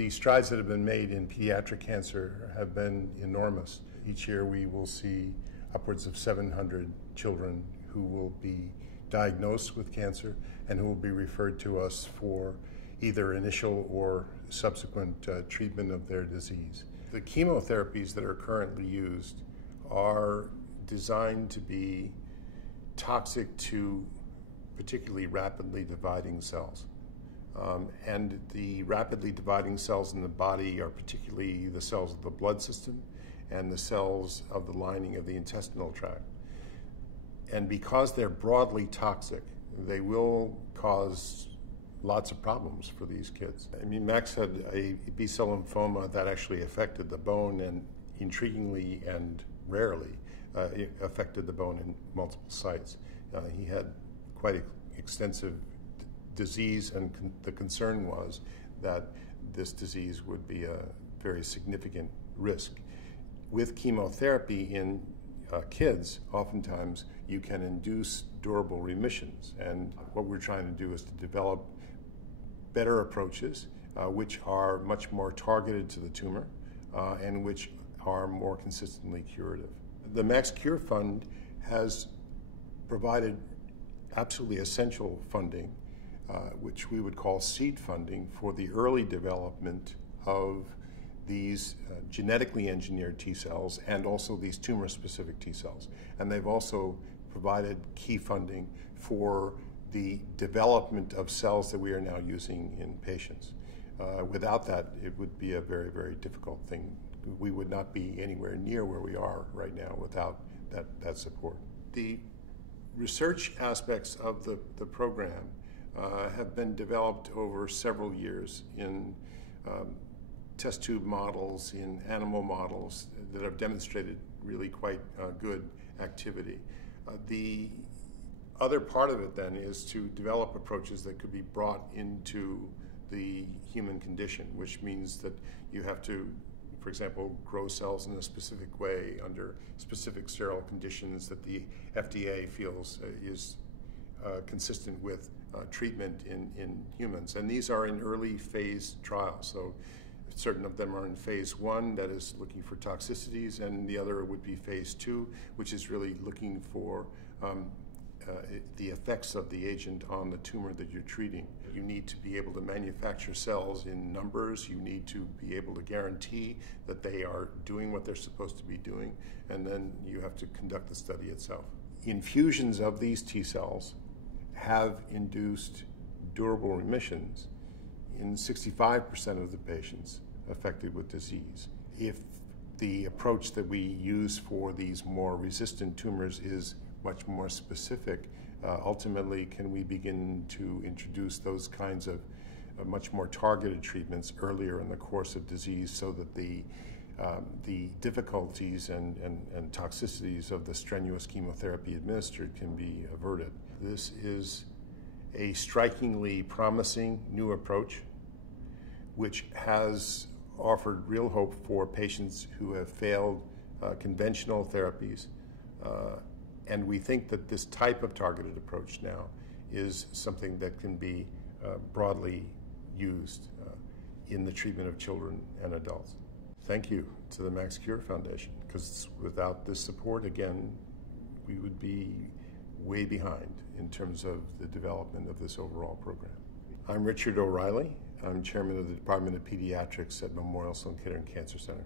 The strides that have been made in pediatric cancer have been enormous. Each year we will see upwards of 700 children who will be diagnosed with cancer and who will be referred to us for either initial or subsequent treatment of their disease. The chemotherapies that are currently used are designed to be toxic to particularly rapidly dividing cells. And the rapidly dividing cells in the body are particularly the cells of the blood system and the cells of the lining of the intestinal tract. And because they're broadly toxic, they will cause lots of problems for these kids. I mean, Max had a B-cell lymphoma that actually affected the bone, and intriguingly and rarely it affected the bone in multiple sites. He had quite extensive disease, and the concern was that this disease would be a very significant risk. With chemotherapy in kids, oftentimes you can induce durable remissions, and what we're trying to do is to develop better approaches which are much more targeted to the tumor and which are more consistently curative. The Max Cure Fund has provided absolutely essential funding, which we would call seed funding, for the early development of these genetically engineered T cells and also these tumor-specific T cells. And they've also provided key funding for the development of cells that we are now using in patients. Without that, it would be a very, very difficult thing. We would not be anywhere near where we are right now without that support. The research aspects of the program have been developed over several years in test tube models, in animal models that have demonstrated really quite good activity. The other part of it then is to develop approaches that could be brought into the human condition, which means that you have to, for example, grow cells in a specific way under specific sterile conditions that the FDA feels is consistent with treatment in humans. And these are in early phase trials. So certain of them are in phase 1, that is looking for toxicities, and the other would be phase 2, which is really looking for the effects of the agent on the tumor that you're treating. You need to be able to manufacture cells in numbers. You need to be able to guarantee that they are doing what they're supposed to be doing, and then you have to conduct the study itself. Infusions of these T cells have induced durable remissions in 65% of the patients affected with disease. If the approach that we use for these more resistant tumors is much more specific, ultimately can we begin to introduce those kinds of much more targeted treatments earlier in the course of disease, so that the difficulties and toxicities of the strenuous chemotherapy administered can be averted. This is a strikingly promising new approach which has offered real hope for patients who have failed conventional therapies. And we think that this type of targeted approach now is something that can be broadly used in the treatment of children and adults. Thank you to the Max Cure Foundation, because without this support, again, we would be way behind in terms of the development of this overall program. I'm Richard O'Reilly. I'm chairman of the Department of Pediatrics at Memorial Sloan-Kettering Cancer Center.